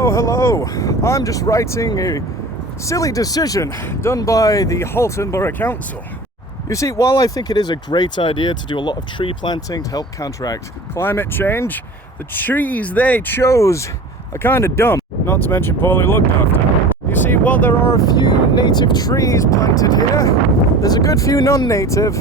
Oh, hello. I'm just writing a silly decision done by the Halton Borough Council. You see, while I think it is a great idea to do a lot of tree planting to help counteract climate change, the trees they chose are kind of dumb, not to mention poorly looked after. You see, while there are a few native trees planted here, there's a good few non-native,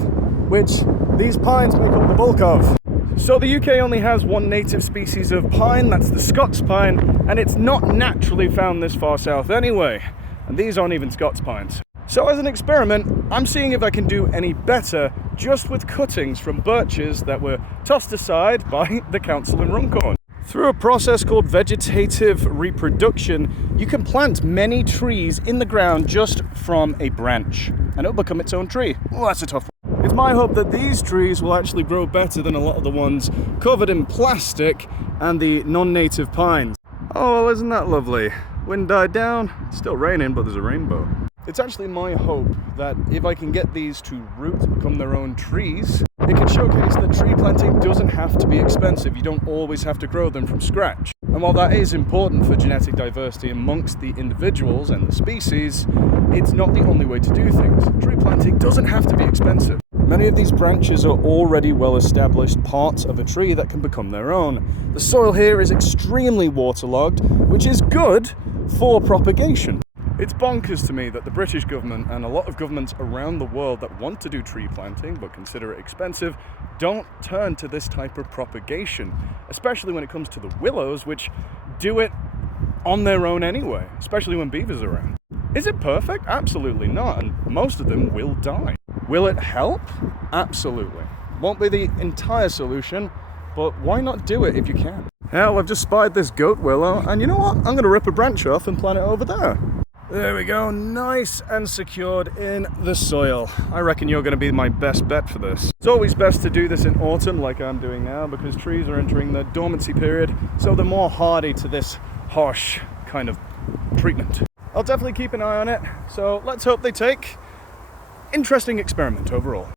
which these pines make up the bulk of. So the UK only has one native species of pine, that's the Scots pine, and it's not naturally found this far south anyway. And these aren't even Scots pines. So as an experiment, I'm seeing if I can do any better just with cuttings from birches that were tossed aside by the council in Runcorn. Through a process called vegetative reproduction, you can plant many trees in the ground just from a branch, and it'll become its own tree. Well, that's a tough one. It's my hope that these trees will actually grow better than a lot of the ones covered in plastic and the non-native pines. Oh, well, isn't that lovely? Wind died down, it's still raining, but there's a rainbow. It's actually my hope that if I can get these to root and become their own trees, it can showcase that tree planting doesn't have to be expensive. You don't always have to grow them from scratch. And while that is important for genetic diversity amongst the individuals and the species, it's not the only way to do things. Tree planting doesn't have to be expensive. Many of these branches are already well-established parts of a tree that can become their own. The soil here is extremely waterlogged, which is good for propagation. It's bonkers to me that the British government and a lot of governments around the world that want to do tree planting but consider it expensive don't turn to this type of propagation, especially when it comes to the willows, which do it on their own anyway, especially when beavers are around. Is it perfect? Absolutely not, and most of them will die. Will it help? Absolutely. Won't be the entire solution, but why not do it if you can? Hell, I've just spied this goat willow, and you know what? I'm going to rip a branch off and plant it over there. There we go, nice and secured in the soil. I reckon you're going to be my best bet for this. It's always best to do this in autumn like I'm doing now because trees are entering their dormancy period, so they're more hardy to this harsh kind of treatment. I'll definitely keep an eye on it, so let's hope they take. Interesting experiment overall.